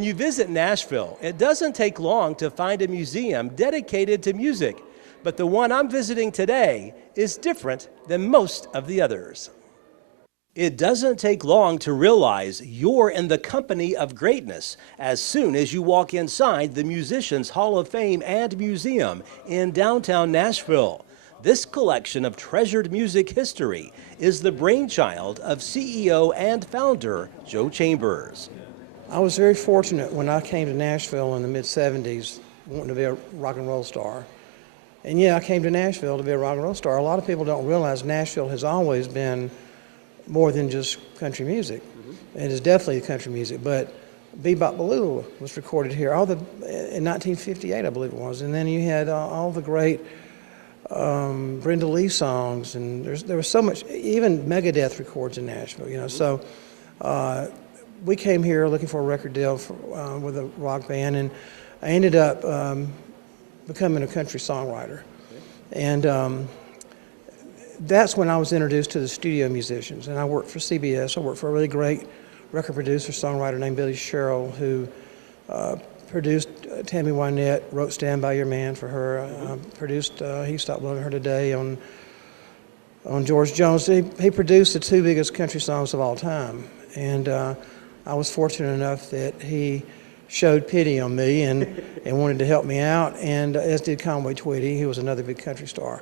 When you visit Nashville, it doesn't take long to find a museum dedicated to music, but the one I'm visiting today is different than most of the others. It doesn't take long to realize you're in the company of greatness as soon as you walk inside the Musicians Hall of Fame and Museum in downtown Nashville. This collection of treasured music history is the brainchild of CEO and founder Joe Chambers. I was very fortunate when I came to Nashville in the mid-'70s, wanting to be a rock and roll star. And yeah, I came to Nashville to be a rock and roll star. A lot of people don't realize Nashville has always been more than just country music. It is definitely country music, but Bebop Baloo was recorded here in 1958, I believe it was. And then you had all the great Brenda Lee songs, and there was so much, even Megadeth records in Nashville, you know. So we came here looking for a record deal with a rock band, and I ended up becoming a country songwriter. And that's when I was introduced to the studio musicians, and I worked for CBS. I worked for a really great record producer, songwriter named Billy Sherrill, who produced Tammy Wynette, wrote Stand By Your Man for her, produced He Stopped Loving Her Today on George Jones. He produced the two biggest country songs of all time, and I was fortunate enough that he showed pity on me and wanted to help me out, and as did Conway Twitty, who was another big country star.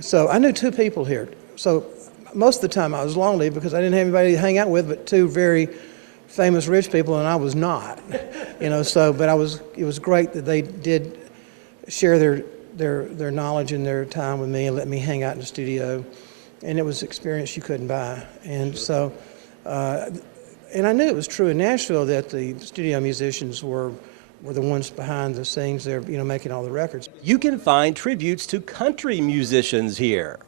So I knew two people here. So most of the time I was lonely because I didn't have anybody to hang out with but two very famous rich people, and I was not. You know, so but it was great that they did share their knowledge and their time with me and let me hang out in the studio, and it was an experience you couldn't buy. And so and I knew it was true in Nashville that the studio musicians were the ones behind the scenes there, you know, making all the records. You can find tributes to country musicians here.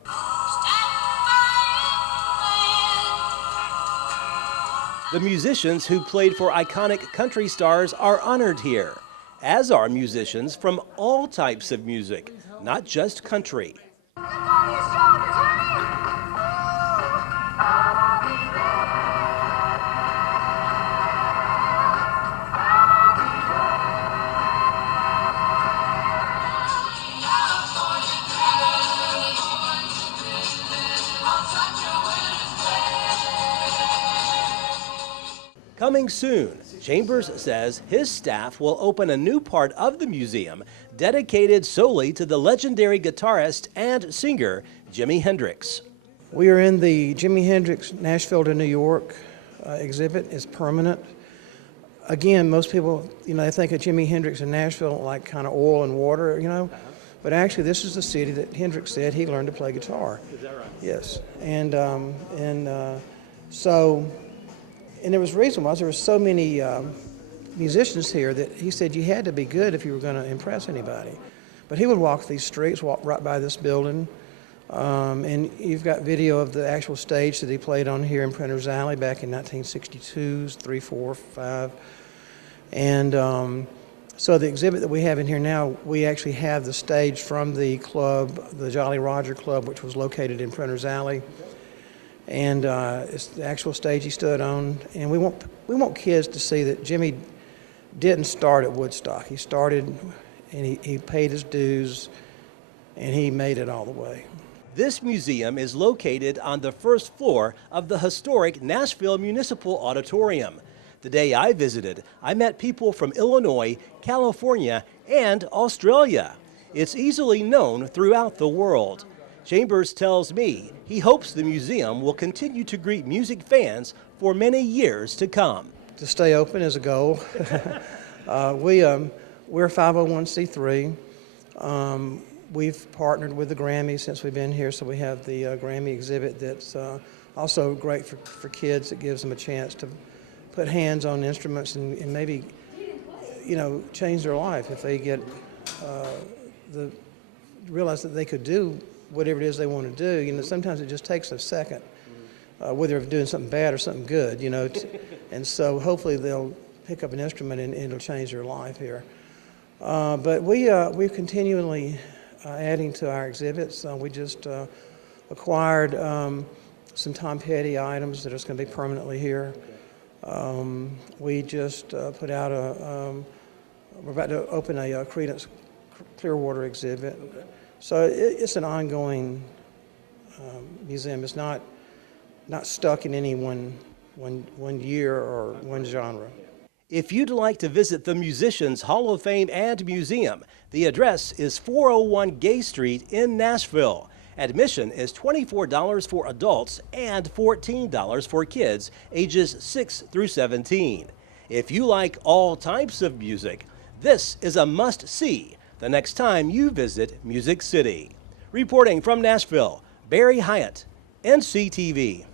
The musicians who played for iconic country stars are honored here, as are musicians from all types of music, not just country. Coming soon, Chambers says his staff will open a new part of the museum dedicated solely to the legendary guitarist and singer Jimi Hendrix. We are in the Jimi Hendrix Nashville to New York exhibit. It's permanent. Again, most people, you know, they think of Jimi Hendrix in Nashville like kind of oil and water, you know. But actually, this is the city that Hendrix said he learned to play guitar. Is that right? Yes. And there was a reason why there were so many musicians here that he said you had to be good if you were going to impress anybody. But he would walk these streets, walk right by this building, and you've got video of the actual stage that he played on here in Printer's Alley back in 1962, 3, 4, 5. And so the exhibit that we have in here now, we actually have the stage from the club, the Jolly Roger Club, which was located in Printer's Alley. And it's the actual stage he stood on, and we want kids to see that Jimmy didn't start at Woodstock. He started, and he paid his dues, and he made it all the way. This museum is located on the first floor of the historic Nashville Municipal Auditorium. The day I visited, I met people from Illinois, California, and Australia. It's easily known throughout the world. Chambers tells me he hopes the museum will continue to greet music fans for many years to come. To stay open is a goal. We're 501c3. We've partnered with the Grammy since we've been here, so we have the Grammy exhibit that's also great for kids. It gives them a chance to put hands on instruments and maybe, you know, change their life if they get realize that they could do whatever it is they want to do. You know, sometimes it just takes a second, whether they're doing something bad or something good, you know. And so hopefully they'll pick up an instrument and it'll change their life here. But we're continually adding to our exhibits. We just acquired some Tom Petty items that are going to be permanently here. We just put out we're about to open a Creedence Clearwater exhibit. So it's an ongoing museum. It's not stuck in any one year or one genre. If you'd like to visit the Musicians Hall of Fame and Museum, the address is 401 Gay Street in Nashville. Admission is $24 for adults and $14 for kids ages 6 through 17. If you like all types of music, this is a must-see the next time you visit Music City. Reporting from Nashville, Barry Hyatt, NCTV.